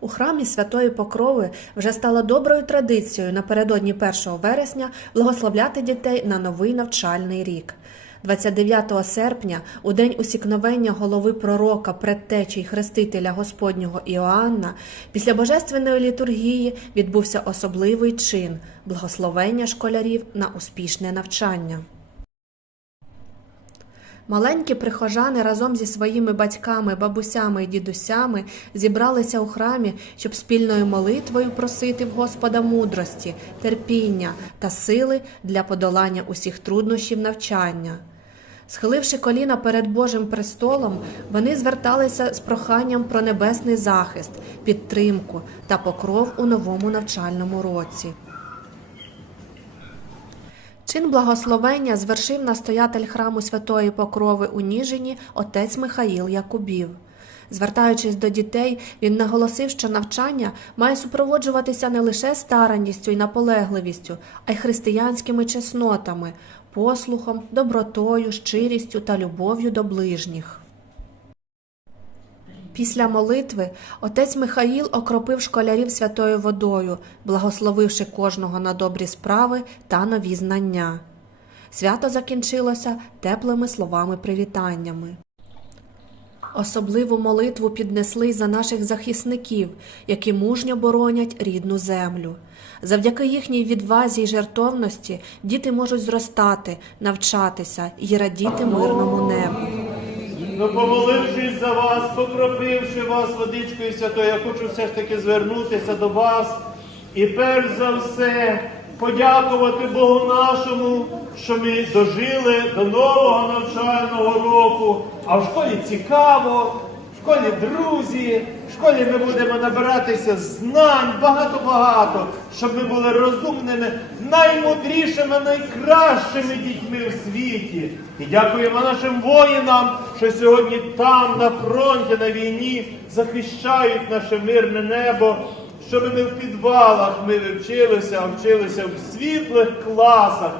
У храмі Святої Покрови вже стало доброю традицією напередодні 1 вересня благословляти дітей на новий навчальний рік. 29 серпня, у день усікновення голови пророка, предтечі й хрестителя Господнього Іоанна, після божественної літургії відбувся особливий чин благословення школярів на успішне навчання. Маленькі прихожани разом зі своїми батьками, бабусями і дідусями зібралися у храмі, щоб спільною молитвою просити в Господа мудрості, терпіння та сили для подолання усіх труднощів навчання. Схиливши коліна перед Божим престолом, вони зверталися з проханням про небесний захист, підтримку та покров у новому навчальному році. Чин благословення звершив настоятель храму Святої Покрови у Ніжині отець Михаїл Якубів. Звертаючись до дітей, він наголосив, що навчання має супроводжуватися не лише старанністю і наполегливістю, а й християнськими чеснотами, послухом, добротою, щирістю та любов'ю до ближніх. Після молитви отець Михаїл окропив школярів святою водою, благословивши кожного на добрі справи та нові знання. Свято закінчилося теплими словами привітаннями. Особливу молитву піднесли за наших захисників, які мужньо боронять рідну землю. Завдяки їхній відвазі й жертовності діти можуть зростати, навчатися і радіти мирному небу. Ну, помолившись за вас, покропивши вас водичкою святою, я хочу все ж таки звернутися до вас і перш за все подякувати Богу нашому, що ми дожили до нового навчального року. А в школі цікаво, школі друзі, в школі ми будемо набиратися знань багато-багато, щоб ми були розумними, наймудрішими, найкращими дітьми в світі. І дякуємо нашим воїнам, що сьогодні там, на фронті, на війні, захищають наше мирне небо, щоб ми в підвалах ми вчилися, а вчилися в світлих класах,